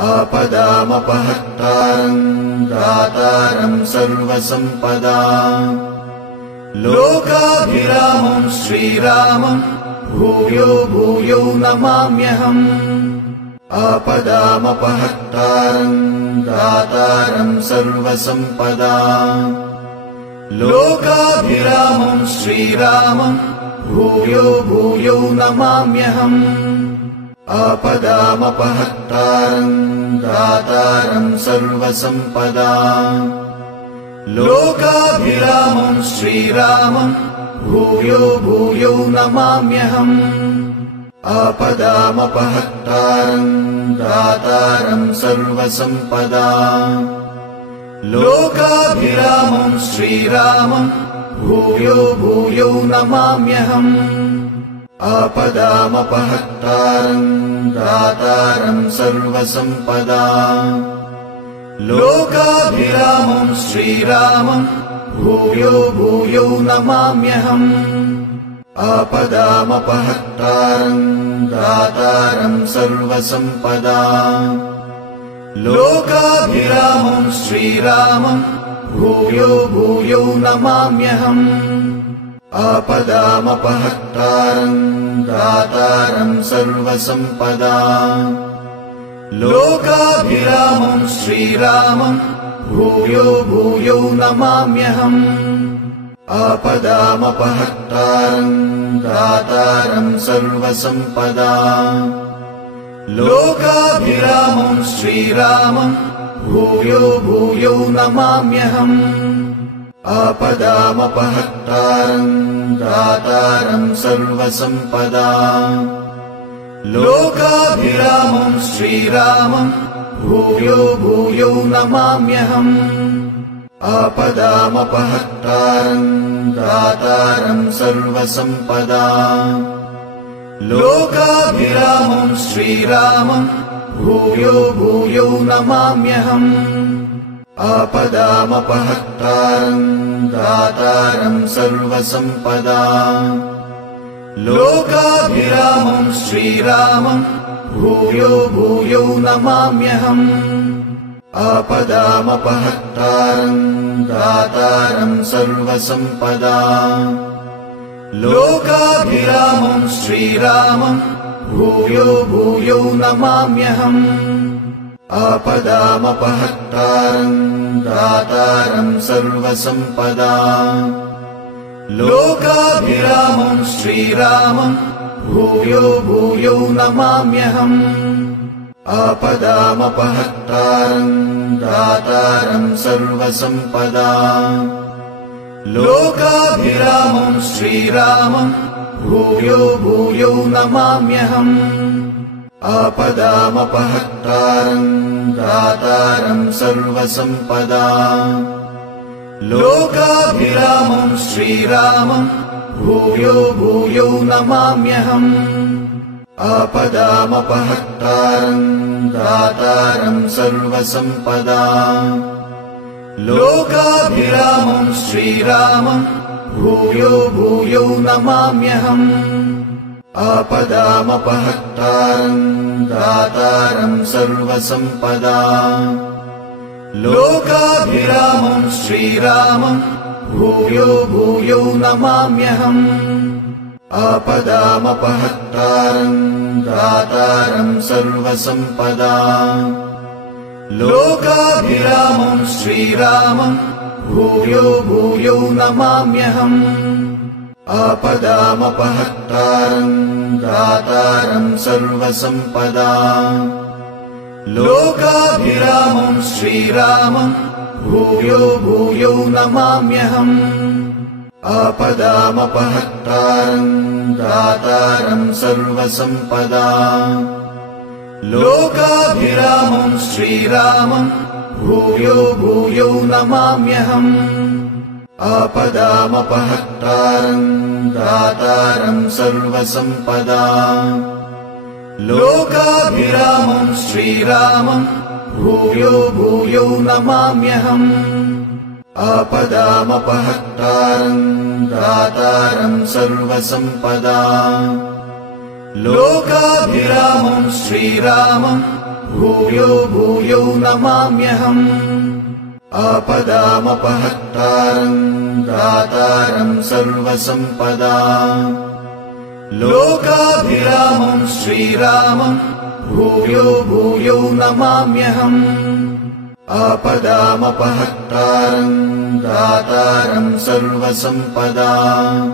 आपदामपहर्तारम् दातारम् सर्वसम्पदाम् लोकाभिरामम् श्रीरामम् भूयो भूयो नमाम्यहम् आपदामपहर्तारम् दातारम् सर्वसम्पदाम् लोकाभिरामम् श्रीरामम् भूयो भूयो नमाम्यहम् आपदामपहर्तारम् दातारम् सर्वसम्पदाम् लोकाभिरामम् श्रीरामम् भूयो भूयो नमाम्यहम् आपदामपहर्तारम् दातारम् सर्वसम्पदाम् लोकाभिरामम् श्रीरामम् भूयो भूयो नमाम्यहम् आपदामपहर्तारम् दातारम् सर्वसम्पदाम् लोकाभिरामम् श्रीरामम् भूयो भूयो नमाम्यहम् आपदामपहर्तारम् दातारम् सर्वसम्पदाम् लोकाभिरामम् श्रीरामम् भूयो भूयो नमाम्यहम् आपदामपहर्तारम् दातारम् सर्वसम्पदाम् लोकाभिरामम् श्रीरामम् भूयो भूयो नमाम्यहम् आपदामपहर्तारम् दातारम् सर्वसम्पदाम् लोकाभिरामम् श्रीरामम् भूयो भूयो नमाम्यहम् आपदामपहर्तारम् दातारम् सर्वसम्पदाम् लोकाभिरामम् श्रीरामम् भूयो भूयो नमाम्यहम् आपदामपहर्तारम् दातारम् सर्वसम्पदाम् लोकाभिरामम् श्रीरामम् भूयो भूयो नमाम्यहम् आपदामपहर्तारम् दातारम् सर्वसम्पदाम् लोकाभिरामम् श्रीरामम् भूयो भूयो नमाम्यहम् आपदामपहर्तारम् दातारम् सर्वसम्पदाम् लोकाभिरामम् श्रीरामम् भूयो भूयो नमाम्यहम् आपदामपहर्तारम् दातारम् सर्वसम्पदाम् लोकाभिरामम् श्रीरामम् भूयो भूयो नमाम्यहम् आपदामपहर्तारम् दातारम् सर्वसम्पदाम् लोकाभिरामम् श्रीरामम् भूयो भूयो नमाम्यहम् आपदामपहर्तारम् दातारम् सर्वसम्पदाम् लोकाभिरामम् श्रीरामम् भूयो भूयो नमाम्यहम् आपदामपहर्तारम् दातारम् सर्वसम्पदाम् लोकाभिरामम् श्रीरामम् भूयो भूयो नमाम्यहम् आपदामपहर्तारम् दातारम् सर्वसम्पदाम् लोकाभिरामम् श्रीरामम् भूयो भूयो नमाम्यहम् आपदामपहर्तारम् दातारम् सर्वसम्पदाम् लोकाभिरामम् श्रीरामम् भूयो भूयो नमाम्यहम् आपदामपहर्तारम् दातारम् सर्वसम्पदाम् लोकाभिरामम् श्रीरामम् भूयो भूयो नमाम्यहम् आपदामपहर्तारम् दातारम् सर्वसम्पदाम् लोकाभिरामम् श्रीरामम् भूयो भूयो नमाम्यहम् आपदामपहर्तारम् दातारम् सर्वसम्पदाम् लोकाभिरामम् श्रीरामम् भूयो भूयो नमाम्यहम् आपदामपहर्तारम् दातारम् सर्वसम्पदाम् लोकाभिरामम् श्रीरामम् भूयो भूयो नमाम्यहम् आपदामपहर्तारम् दातारम् सर्वसम्पदाम् लोकाभिरामम् श्रीरामम् भूयो भूयो नमाम्यहम् आपदामपहर्तारम् दातारम् सर्वसम्पदाम्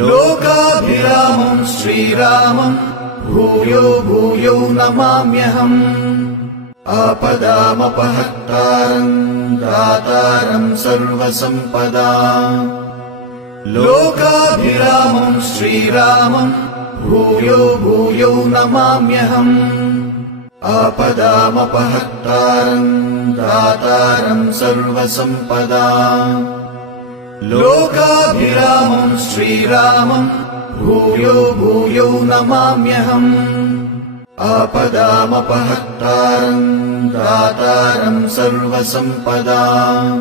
लोकाभिरामम् श्रीरामम् भूयो भूयो नमाम्यहम् आपदामपहर्तारम् दातारम् सर्वसम्पदाम् लोकाभिरामम् श्रीरामम् भूयो भूयो नमाम्यहम् आपदामपहर्तारम् दातारम् सर्वसम्पदाम् लोकाभिरामम् श्रीरामम् भूयो भूयो नमाम्यहम् आपदामपहर्तारम् दातारम् सर्वसम्पदाम्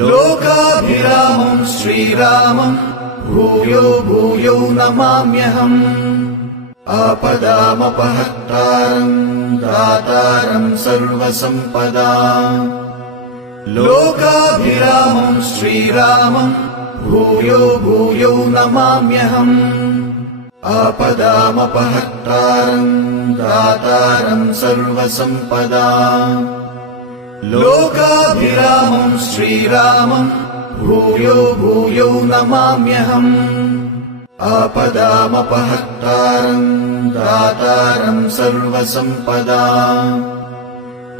लोकाभिरामम् श्रीरामम् भूयो भूयो नमाम्यहम् आपदामपहर्तारम् दातारम् सर्वसम्पदाम् लोकाभिरामम् श्रीरामम् भूयो भूयो नमाम्यहम् आपदामपहर्तारम् दातारम् सर्वसम्पदाम् लोकाभिरामम् श्रीरामम् भूयो भूयो नमाम्यहम् आपदामपहर्तारम् दातारम् सर्वसम्पदाम्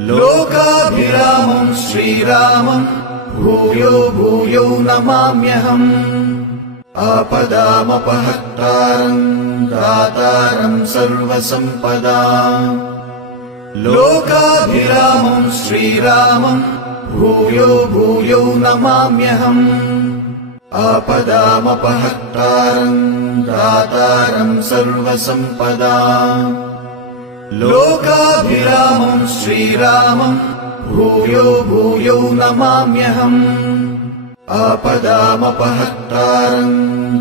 लोकाभिरामम् श्रीरामम् भूयो भूयो नमाम्यहम् आपदामपहर्तारम् दातारम् सर्वसम्पदाम् लोकाभिरामम् श्रीरामम् भूयो भूयो नमाम्यहम् आपदामपहर्तारम् दातारम् सर्वसम्पदाम् लोकाभिरामम् श्रीरामम् भूयो भूयो नमाम्यहम् आपदामपहर्तारम्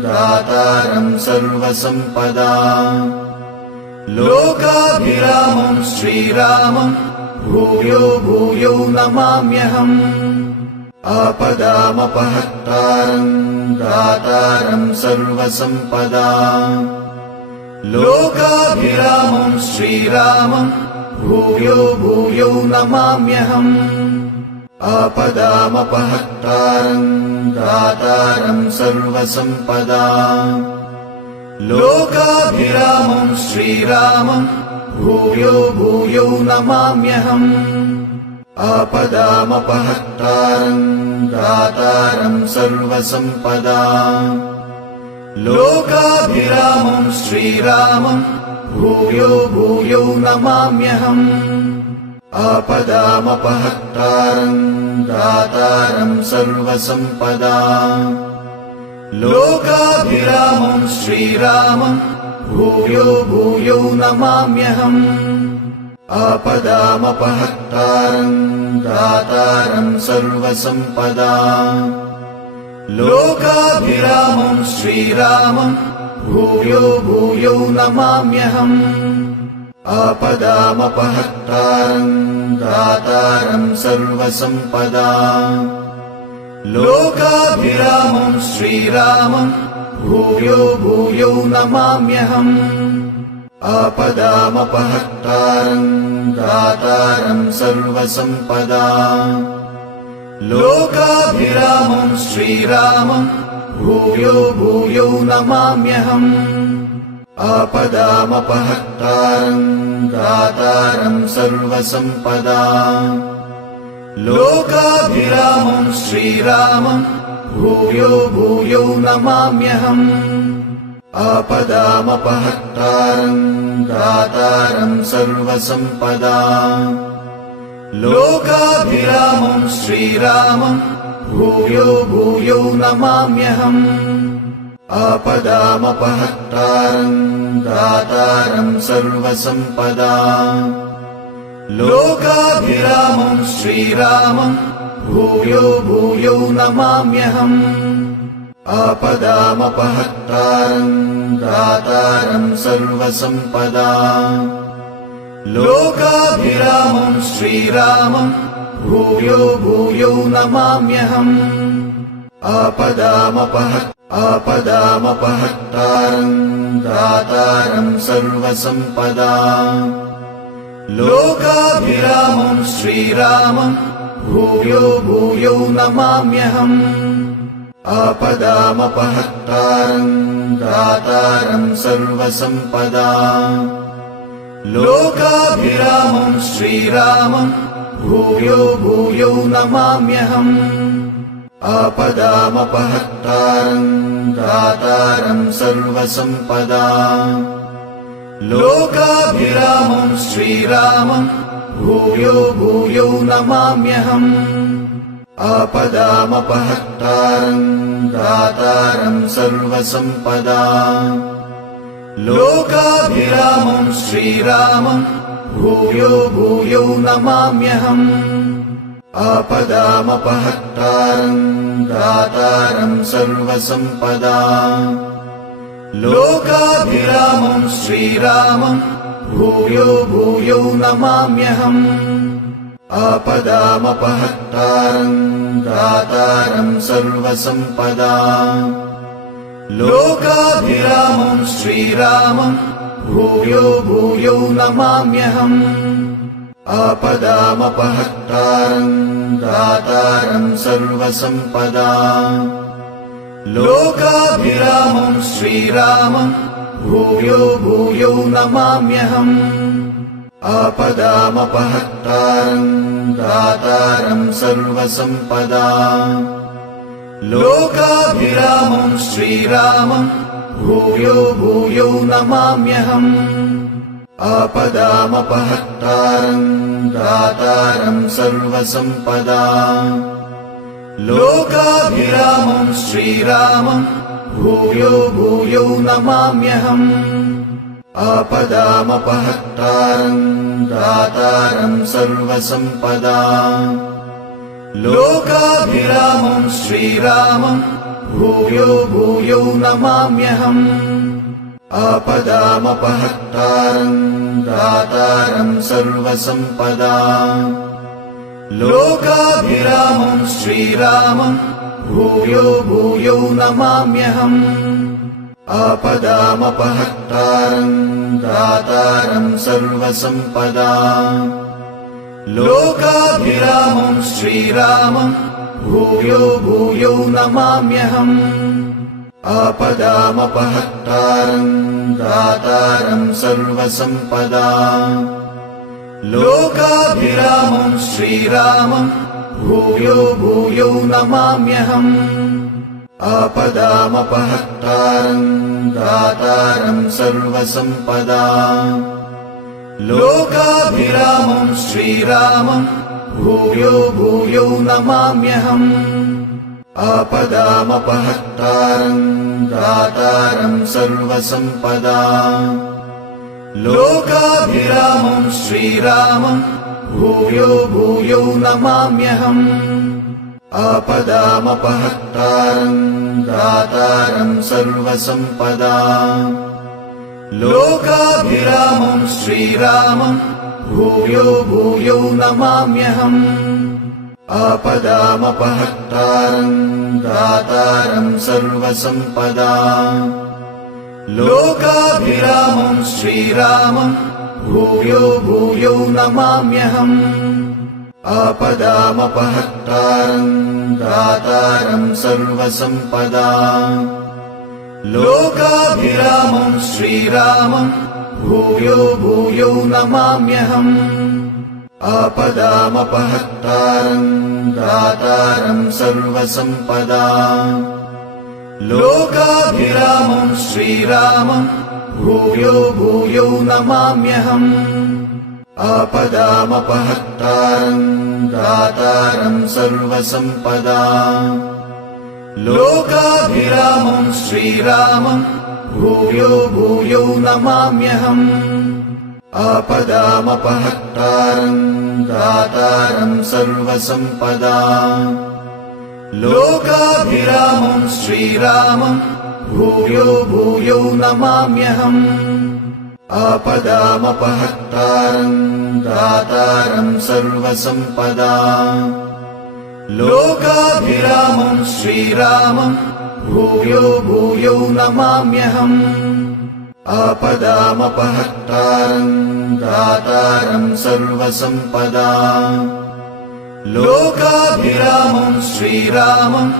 दातारम् सर्वसम्पदाम् लोकाभिरामम् श्रीरामम् भूयो भूयो नमाम्यहम् आपदामपहर्तारम् दातारम् सर्वसम्पदाम् लोकाभिरामम् श्रीरामम् भूयो भूयो नमाम्यहम् आपदामपहर्तारम् दातारम् सर्वसम्पदाम् लोकाभिरामम् श्रीरामम् भूयो भूयो नमाम्यहम् आपदामपहर्तारम् दातारम् सर्वसम्पदाम् लोकाभिरामम् श्रीरामम् भूयो भूयो नमाम्यहम् आपदामपहर्तारम् दातारम् सर्वसम्पदाम् लोकाभिरामम् श्रीरामम् भूयो भूयो नमाम्यहम् आपदामपहर्तारम् दातारम् सर्वसम्पदाम् लोकाभिरामम् श्रीरामम् भूयो भूयो नमाम्यहम् आपदामपहर्तारम् दातारम् सर्वसम्पदाम् लोकाभिरामम् श्रीरामम् भूयो भूयो नमाम्यहम् आपदामपहर्तारम् दातारम् सर्वसम्पदाम् लोकाभिरामम् श्रीरामम् भूयो भूयो नमाम्यहम् आपदामपहर्तारम् दातारम् सर्वसम्पदाम् लोकाभिरामम् श्रीरामम् भूयो भूयो नमाम्यहम् आपदामपहर्तारम् दातारम् सर्वसम्पदाम् लोकाभिरामम् श्रीरामम् भूयो भूयो नमाम्यहम् आपदामपहर्तारम् दातारम् सर्वसम्पदाम् लोकाभिरामम् श्रीरामम् भूयो भूयो नमाम्यहम् आपदामपहर्तारम् दातारम् सर्वसम्पदाम् लोकाभिरामं श्रीरामं भूयो भूयो नमाम्यहम्। आपदामपहर्तारं दातारं सर्वसम्पदाम्। लोकाभिरामं श्रीरामं भूयो भूयो नमाम्यहम्। आपदामपहर्तारं दातारं सर्वसम्पदाम्। लोकाभिरामं श्रीरामं भूयो भूयो नमाम्यहम्। आपदामपहर्तारं दातारं सर्वसम्पदाम्। लोकाभिरामं श्रीरामं भूयो भूयो नमाम्यहम्। आपदामपहर्तारं दातारं सर्वसम्पदाम्। लोकाभिरामं श्रीरामं भूयो भूयो नमाम्यहम्। आपदामपहर्तारं दातारं सर्वसम्पदाम्। लोकाभिरामं श्रीरामं भूयो भूयो नमाम्यहम्। आपदामपहर्तारं दातारं सर्वसम्पदाम्। लोकाभिरामं श्रीरामं भूयो भूयो नमाम्यहम्। आपदामपहर्तारं दातारं सर्वसम्पदाम्। लोकाभिरामं श्रीरामं भूयो भूयो नमाम्यहम्। आपदामपहर्तारं दातारं सर्वसम्पदाम्। लोकाभिरामं श्रीरामं भूयो भूयो नमाम्यहम्। आपदामपहर्तारं दातारं सर्वसम्पदाम्। लोकाभिरामं श्रीरामं भूयो भूयो नमाम्यहम्। आपदामपहर्तारं दातारं सर्वसम्पदाम्। लोकाभिरामं श्रीरामं भूयो भूयो नमाम्यहम्। आपदामपहर्तारं दातारं सर्वसम्पदाम्। लोकाभिरामं श्रीरामं भूयो भूयो नमाम्यहम्। आपदामपहर्तारं दातारं सर्वसम्पदाम्। लोकाभिरामं श्रीरामं भूयो भूयो नमाम्यहम्। आपदामपहर्तारं दातारं सर्वसम्पदाम्। लोकाभिरामं श्रीरामं भूयो भूयो नमाम्यहम्। आपदामपहर्तारं दातारं सर्वसम्पदाम्। लोकाभिरामं श्रीरामं भूयो भूयो नमाम्यहम्। आपदामपहर्तारं दातारं सर्वसम्पदाम्। लोकाभिरामं श्रीरामं भूयो भूयो नमाम्यहम्। आपदामपहर्तारं दातारं सर्वसम्पदाम्। लोकाभिरामं श्रीरामं भूयो भूयो नमाम्यहम्। आपदामपहर्तारं दातारं सर्वसम्पदाम्। लोकाभिरामं श्रीरामं भूयो भूयो नमाम्यहम्। आपदामपहर्तारं दातारं सर्वसम्पदाम्। लोकाभिरामं श्रीरामं भूयो भूयो नमाम्यहम्। आपदामपहर्तारं दातारं सर्वसम्पदाम्। लोकाभिरामं श्रीरामं भूयो भूयो नमाम्यहम्। आपदामपहर्तारं दातारं सर्वसम्पदाम्। लोकाभिरामं श्रीरामं भूयो भूयो नमाम्यहम्। आपदामपहर्तारं दातारं सर्वसम्पदाम्। लोकाभिरामं श्रीरामं भूयो भूयो नमाम्यहम्। आपदामपहर्तारम् दातारम् सर्वसम्पदाम् लोकाभिरामम् श्रीरामम् भूयो भूयो नमाम्यहम् आपदामपहर्तारम् दातारम् सर्वसम्पदाम् लोकाभिरामम् श्रीरामम्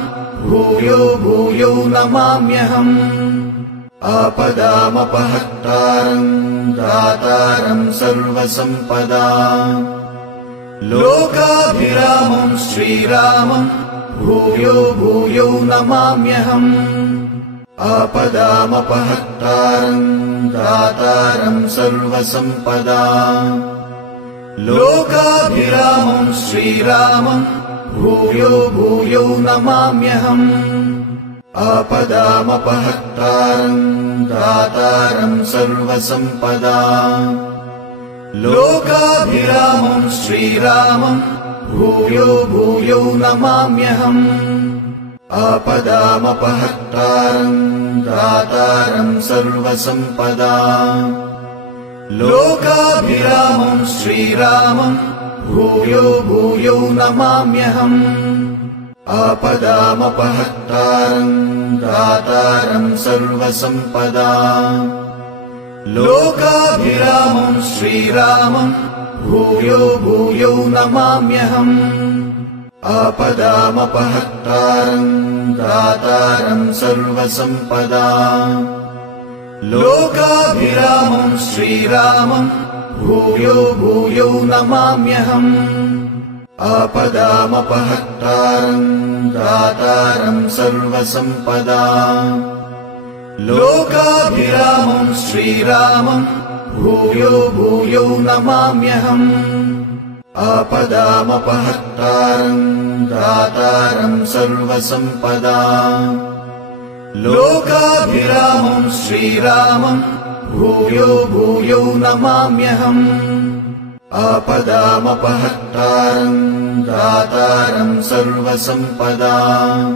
भूयो भूयो नमाम्यहम् आपदामपहर्तारम् दातारम् सर्वसम्पदाम् लोकाभिरामम् श्रीरामम् भूयो भूयो नमाम्यहम् आपदामपहर्तारम् दातारम् सर्वसम्पदाम् लोकाभिरामम् श्रीरामम् भूयो भूयो नमाम्यहम् आपदामपहर्तारम् दातारम् सर्वसम्पदाम् लोकाभिरामम् श्रीरामम् भूयो भूयो नमाम्यहम् आपदामपहर्तारम् दातारम् सर्वसम्पदाम् लोकाभिरामम् श्रीरामम् भूयो भूयो नमाम्यहम् आपदामपहर्तारम् दातारम् सर्वसम्पदाम् लोकाभिरामम् श्रीरामम् भूयो भूयो नमाम्यहम् आपदामपहर्तारम् दातारम् सर्वसम्पदाम् लोकाभिरामम् श्रीरामम् भूयो भूयो नमाम्यहम् आपदामपहर्तारम् दातारम् सर्वसम्पदाम् लोकाभिरामम् श्रीरामम् भूयो भूयो नमाम्यहम् आपदामपहर्तारम् दातारम् सर्वसम्पदाम् लोकाभिरामम् श्रीरामम् भूयो भूयो नमाम्यहम् आपदामपहर्तारम् दातारम् सर्वसम्पदाम्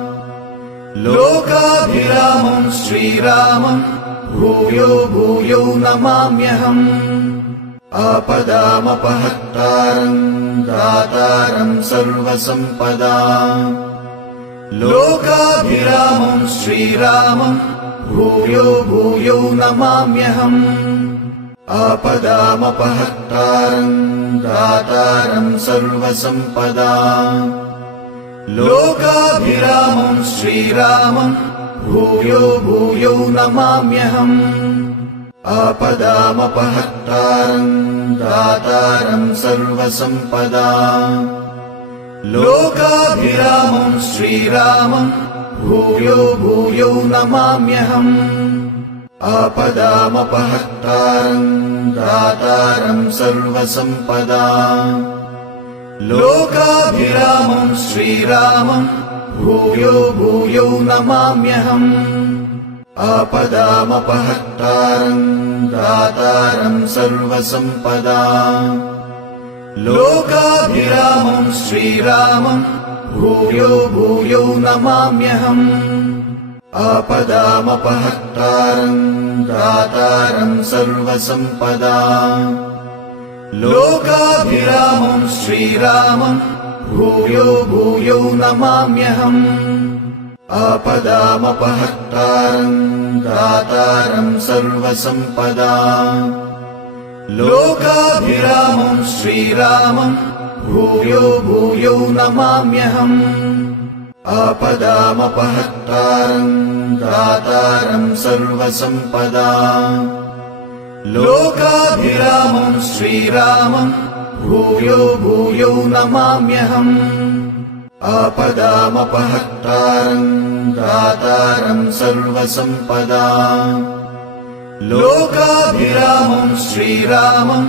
लोकाभिरामम् श्रीरामम् भूयो भूयो नमाम्यहम् आपदामपहर्तारम् दातारम् सर्वसम्पदाम् लोकाभिरामम् श्रीरामम् भूयो भूयो नमाम्यहम् आपदामपहर्तारम् दातारम् सर्वसम्पदाम् लोकाभिरामम् श्रीरामम् भूयो भूयो नमाम्यहम् आपदामपहर्तारम् दातारम् सर्वसम्पदाम् लोकाभिरामम् श्रीरामम् भूयो भूयो नमाम्यहम् आपदामपहर्तारम् दातारम् सर्वसम्पदाम् लोकाभिरामम् श्रीरामम् भूयो भूयो नमाम्यहम् आपदामपहर्तारम् दातारम् सर्वसम्पदाम् लोकाभिरामम् श्रीरामम् भूयो भूयो नमाम्यहम् आपदामपहर्तारम् दातारम् सर्वसम्पदाम् लोकाभिरामम् श्रीरामम् भूयो भूयो नमाम्यहम् आपदामपहर्तारम् दातारम् सर्वसम्पदाम् लोकाभिरामम् श्रीरामम् भूयो भूयो नमाम्यहम् आपदामपहर्तारम् दातारम् सर्वसम्पदाम् लोकाभिरामम् श्रीरामम् भूयो भूयो नमाम्यहम् आपदामपहर्तारम् दातारम् सर्वसम्पदाम् लोकाभिरामम् श्रीरामम्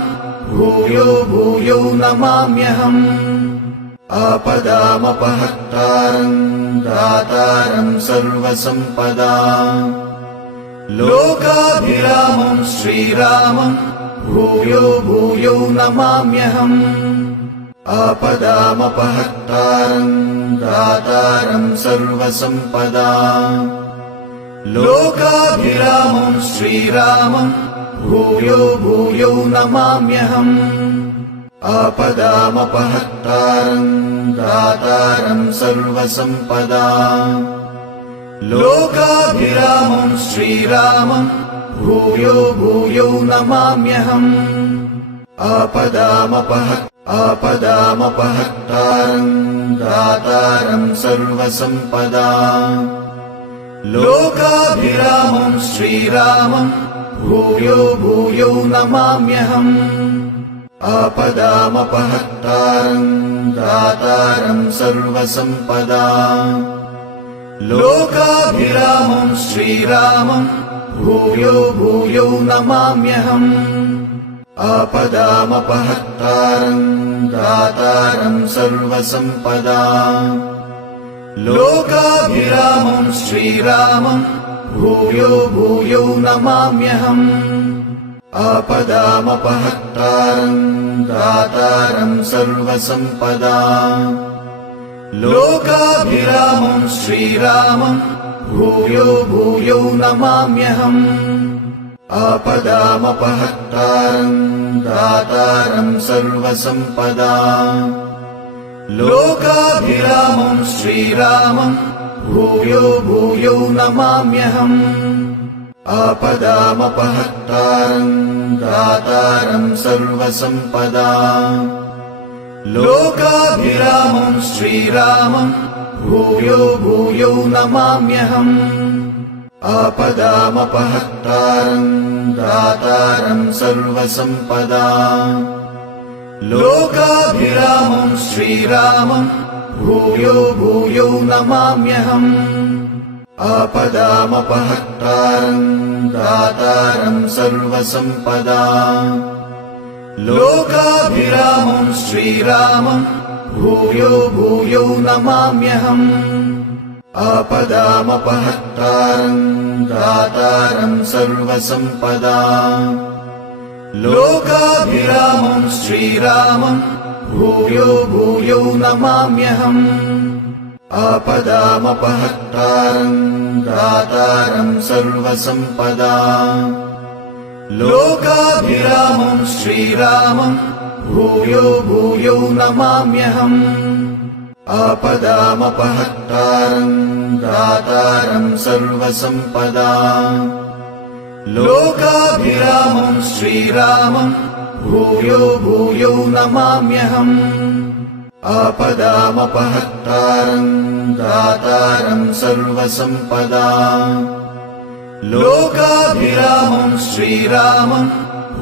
भूयो भूयो नमाम्यहम् आपदामपहर्तारम् दातारम् सर्वसम्पदाम् लोकाभिरामम् श्रीरामम् भूयो भूयो नमाम्यहम् आपदामपहर्तारम् दातारम् सर्वसम्पदाम् लोकाभिरामम् श्रीरामम् भूयो भूयो नमाम्यहम् आपदामपहर्तारम् दातारम् सर्वसम्पदाम् लोकाभिरामम् श्रीरामम् भूयो भूयो नमाम्यहम् आपदामपहर्तारम् दातारम् सर्वसम्पदाम् लोकाभिरामम् श्रीरामम् भूयो भूयो नमाम्यहम् आपदामपहर्तारम् दातारम् सर्वसम्पदाम् लोकाभिरामम् श्रीरामम् भूयो भूयो नमाम्यहम् आपदामपहर्तारम् दातारम् सर्वसम्पदाम् लोकाभिरामम् श्रीरामम् भूयो भूयो नमाम्यहम् आपदामपहर्तारम् दातारम् सर्वसम्पदाम् लोकाभिरामम् श्रीरामम् भूयो भूयो नमाम्यहम् आपदामपहर्तारम् दातारम् सर्वसम्पदाम् लोकाभिरामम् श्रीरामम् भूयो भूयो नमाम्यहम् आपदामपहर्तारम् दातारम् सर्वसम्पदाम् लोकाभिरामम् श्रीरामम् भूयो भूयो नमाम्यहम् आपदामपहर्तारम् दातारम् सर्वसम्पदाम् लोकाभिरामम् श्रीरामम् भूयो भूयो नमाम्यहम् आपदामपहर्तारम् दातारम् सर्वसम्पदाम् लोकाभिरामम् श्रीरामम् भूयो भूयो नमाम्यहम् आपदामपहर्तारम् दातारम् सर्वसम्पदाम् लोकाभिरामम् श्रीरामम् भूयो भूयो नमाम्यहम् आपदामपहर्तारम् दातारम् सर्वसम्पदाम् लोकाभिरामम् श्रीरामम् भूयो भूयो नमाम्यहम् आपदामपहर्तारम् दातारम् सर्वसम्पदाम् लोकाभिरामम् श्रीरामम् भूयो भूयो नमाम्यहम् आपदामपहर्तारम् दातारम् सर्वसम्पदाम् लोकाभिरामम् श्रीरामम्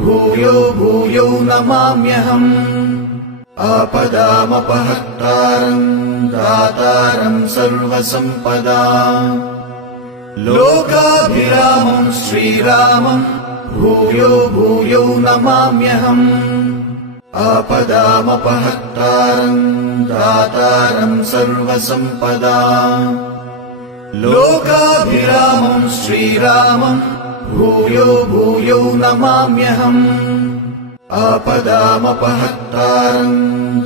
भूयो भूयो नमाम्यहम् आपदामपहर्तारम् दातारम् सर्वसम्पदाम् लोकाभिरामम् श्रीरामम् भूयो भूयो नमाम्यहम् आपदामपहर्तारम् दातारम् सर्वसम्पदाम् लोकाभिरामम् श्रीरामम् भूयो भूयो नमाम्यहम् आपदामपहर्तारम्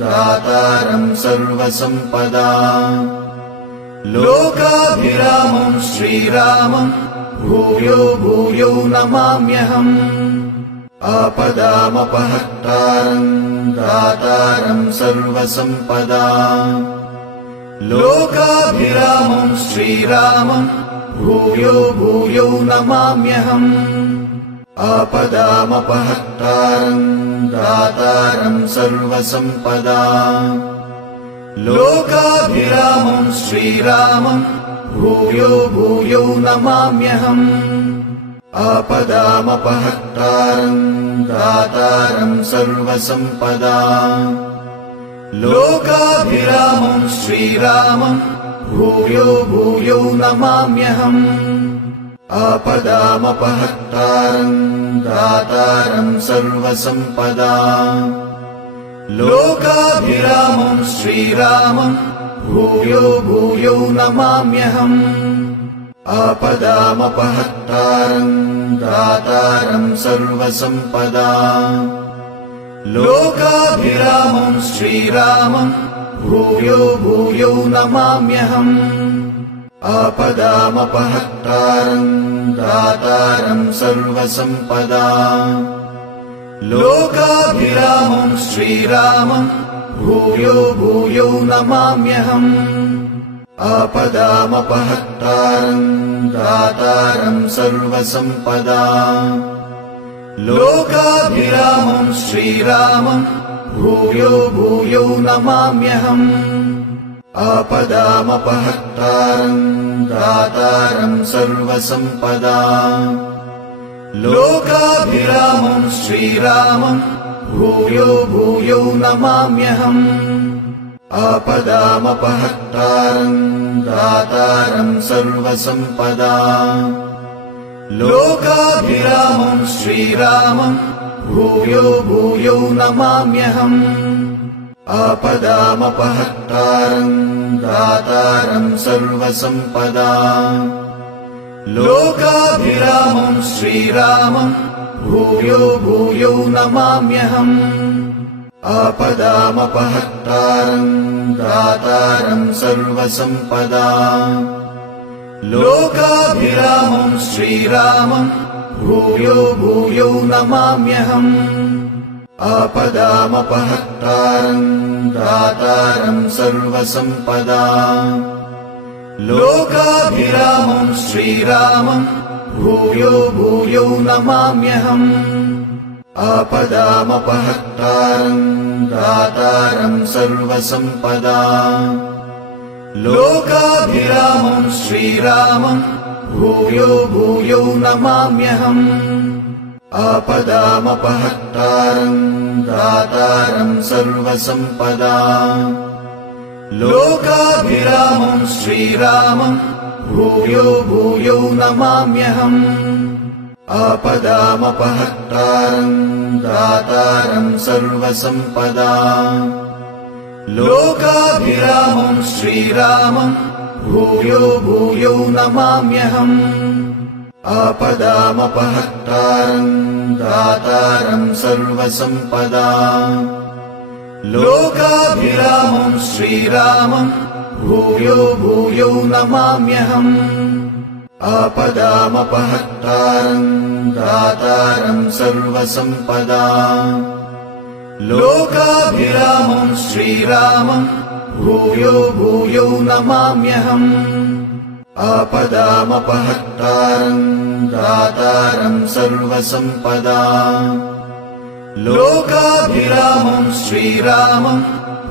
दातारम् सर्वसम्पदाम् लोकाभिरामम् श्रीरामम् भूयो भूयो नमाम्यहम् आपदामपहर्तारम् दातारम् सर्वसम्पदाम् लोकाभिरामम् श्रीरामम् भूयो भूयो नमाम्यहम् आपदामपहर्तारम् दातारम् सर्वसम्पदाम् लोकाभिरामम् श्रीरामम् भूयो भूयो नमाम्यहम् आपदामपहर्तारम् दातारम् सर्वसम्पदाम् लोकाभिरामम् श्रीरामम् भूयो भूयो नमाम्यहम् आपदामपहर्तारम् दातारम् सर्वसम्पदाम् लोकाभिरामम् श्रीरामम् भूयो भूयो नमाम्यहम् आपदामपहर्तारम् दातारम् सर्वसम्पदाम् लोकाभिरामम् श्रीरामम् भूयो भूयो नमाम्यहम् आपदामपहर्तारम् दातारम् सर्वसम्पदाम् लोकाभिरामम् श्रीरामम् भूयो भूयो नमाम्यहम् आपदामपहर्तारम् दातारम् सर्वसम्पदाम् लोकाभिरामम् श्रीरामम् भूयो भूयो नमाम्यहम् आपदामपहर्तारम् दातारम् सर्वसम्पदाम् लोकाभिरामम् श्रीरामम् भूयो भूयो नमाम्यहम् आपदामपहर्तारम् दातारम् सर्वसम्पदाम् लोकाभिरामम् श्रीरामम् भूयो भूयो नमाम्यहम् आपदामपहर्तारम् दातारम् सर्वसम्पदाम् लोकाभिरामम् श्रीरामम् भूयो भूयो नमाम्यहम् आपदामपहर्तारम् दातारम् सर्वसम्पदाम् लोकाभिरामम् श्रीरामम् भूयो भूयो नमाम्यहम् आपदामपहर्तारम् दातारम् सर्वसम्पदाम् लोकाभिरामम् श्रीरामम् भूयो भूयो नमाम्यहम् आपदामपहर्तारम् दातारम् सर्वसम्पदाम् लोकाभिरामम् श्रीरामम् भूयो भूयो नमाम्यहम् आपदामपहर्तारम् दातारम् सर्वसम्पदाम् लोकाभिरामम् श्रीरामम् भूयो भूयो नमाम्यहम् आपदामपहर्तारम् दातारम् सर्वसम्पदाम् लोकाभिरामम् श्रीरामम् भूयो भूयो नमाम्यहम् आपदामपहर्तारम् दातारम् सर्वसम्पदाम् लोकाभिरामम् श्रीरामम् भूयो भूयो नमाम्यहम् आपदामपहर्तारम् दातारम् सर्वसम्पदाम् लोकाभिरामम् श्रीरामम् भूयो भूयो नमाम्यहम् आपदामपहर्तारम् दातारम् सर्वसम्पदाम् लोकाभिरामम् श्रीरामम्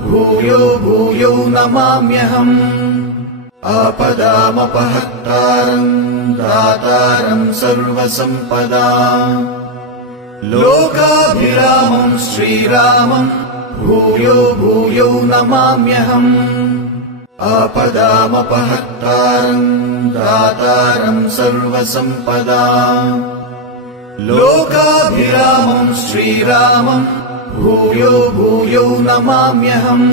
भूयो भूयो नमाम्यहम् आपदामपहर्तारम् दातारम् सर्वसम्पदाम् लोकाभिरामम् श्रीरामम् भूयो भूयो नमाम्यहम् आपदामपहर्तारम् दातारम् सर्वसम्पदाम् लोकाभिरामम् श्रीरामम् भूयो भूयो नमाम्यहम्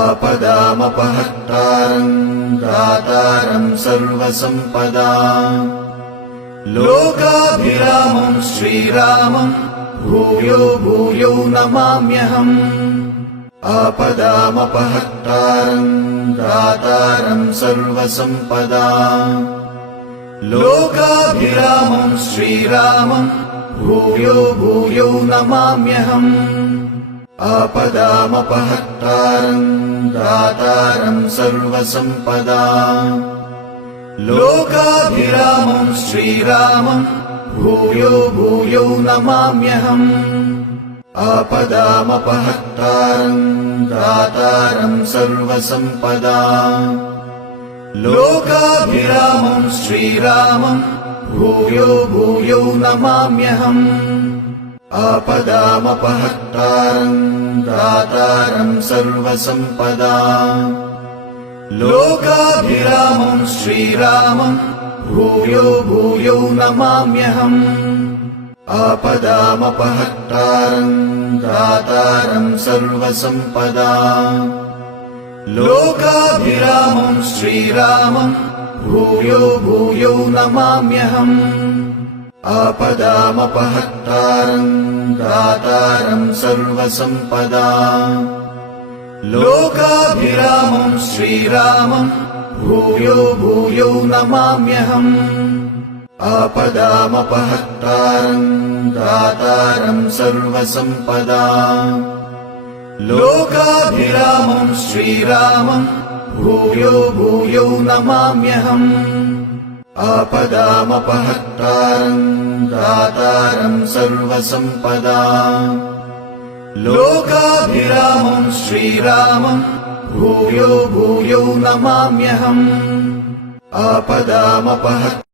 आपदामपहर्तारम् दातारम् सर्वसम्पदाम् लोकाभिरामम् श्रीरामम् भूयो भूयो नमाम्यहम् आपदामपहर्तारम् दातारम् सर्वसम्पदाम् लोकाभिरामम् श्रीरामम् भूयो भूयो नमाम्यहम् आपदामपहर्तारम् दातारम् सर्वसम्पदाम् लोकाभिरामम् श्रीरामम् भूयो भूयो नमाम्यहम् आपदामपहर्तारम् दातारम् सर्वसम्पदाम् लोकाभिरामम् श्रीरामम् भूयो भूयो नमाम्यहम् आपदामपहर्तारम् दातारम् सर्वसम्पदाम् लोकाभिरामम् श्रीरामम् भूयो भूयो नमाम्यहम् आपदामपहर्तारम् दातारम् सर्वसम्पदाम् लोकाभिरामम् श्रीरामम् भूयो भूयो नमाम्यहम् आपदामपहर्तारम् दातारम् सर्वसम्पदाम् लोकाभिरामम् श्रीरामम् भूयो भूयो नमाम्यहम् आपदामपहर्तारम् दातारम् सर्वसम्पदाम् लोकाभिरामम् श्रीरामम् भूयो भूयो नमाम्यहम् आपदामपहर्तारम् दातारम् सर्वसम्पदाम् लोकाभिरामम् श्रीरामम् भूयो भूयो नमाम्यहम् आपदामपहर्तारम्